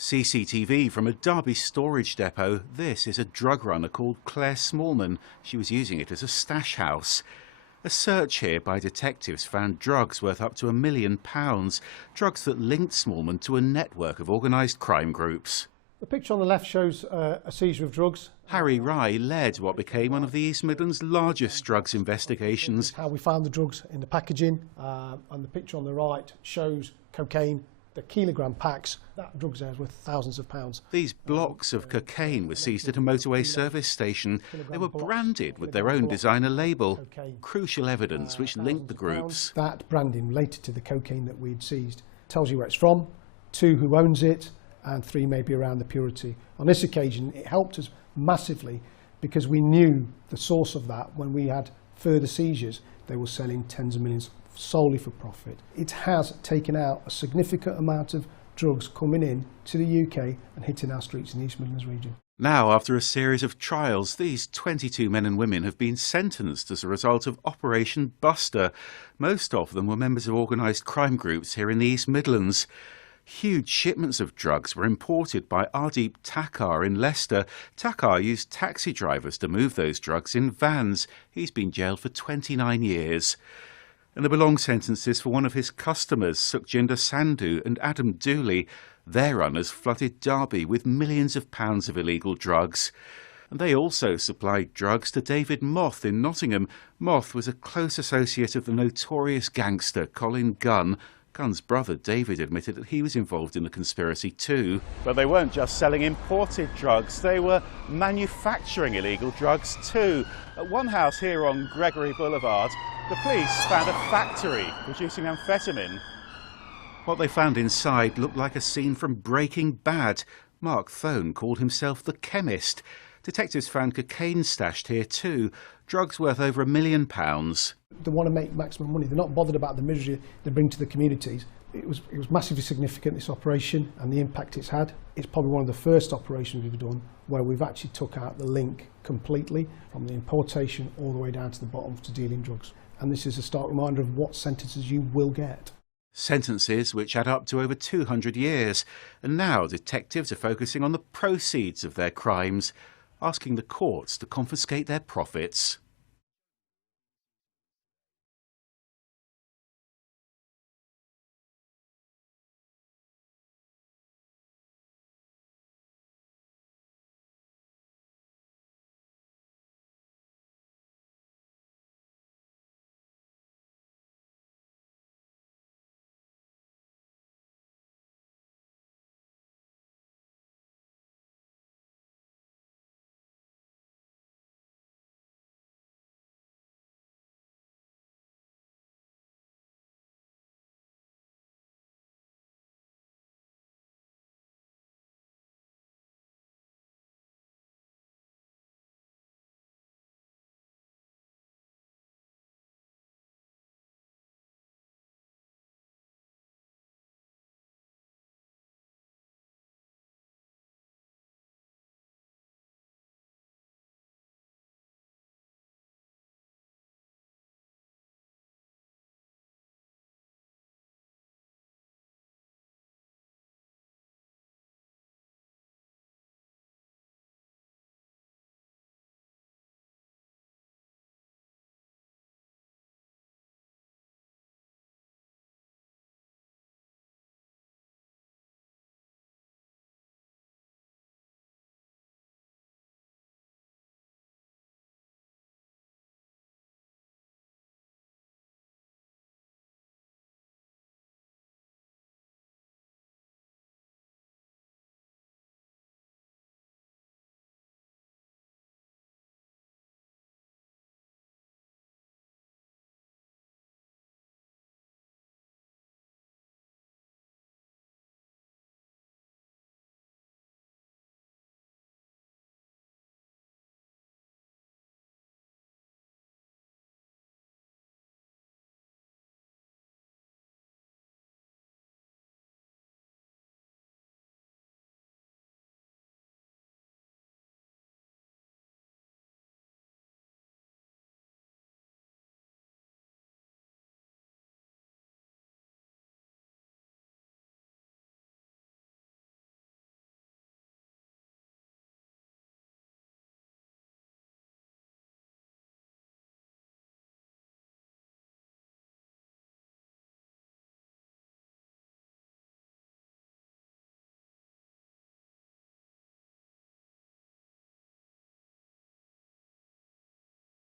CCTV from a Derby storage depot. This is a drug runner called Claire Smallman. She was using it as a stash house. A search here by detectives found drugs worth up to £1 million, drugs that linked Smallman to a network of organised crime groups. The picture on the left shows a seizure of drugs. Harry Rye led what became one of the East Midlands' largest drugs investigations. How we found the drugs in the packaging, and the picture on the right shows cocaine, the kilogram packs. That drugs there is worth thousands of pounds. These blocks of cocaine were seized at a motorway service station. They were branded with their own designer label, crucial evidence which linked the groups. That branding related to the cocaine that we'd seized tells you where it's from, 2 who owns it, and 3 maybe around the purity. On this occasion it helped us massively because we knew the source of that. When we had further seizures, they were selling tens of millions solely for profit. It has taken out a significant amount of drugs coming in to the UK and hitting our streets in the East Midlands region. Now, after a series of trials, these 22 men and women have been sentenced as a result of Operation Buster. Most of them were members of organised crime groups here in the East Midlands. Huge shipments of drugs were imported by Ardeep Takar in Leicester. Takar used taxi drivers to move those drugs in vans. He's been jailed for 29 years. And there were long sentences for one of his customers, Sukhjinder Sandhu and Adam Dooley. Their runners flooded Derby with millions of pounds of illegal drugs. And they also supplied drugs to David Moth in Nottingham. Moth was a close associate of the notorious gangster Colin Gunn. Gunn's brother David admitted that he was involved in the conspiracy too. But they weren't just selling imported drugs, they were manufacturing illegal drugs too. At one house here on Gregory Boulevard, the police found a factory producing amphetamine. What they found inside looked like a scene from Breaking Bad. Mark Thone called himself the chemist. Detectives found cocaine stashed here too, drugs worth over £1 million. They want to make maximum money. They're not bothered about the misery they bring to the communities. It was massively significant, this operation, and the impact it's had. It's probably one of the first operations we've done where we've actually took out the link completely from the importation all the way down to the bottom to dealing drugs. And this is a stark reminder of what sentences you will get. Sentences which add up to over 200 years. And now detectives are focusing on the proceeds of their crimes, asking the courts to confiscate their profits.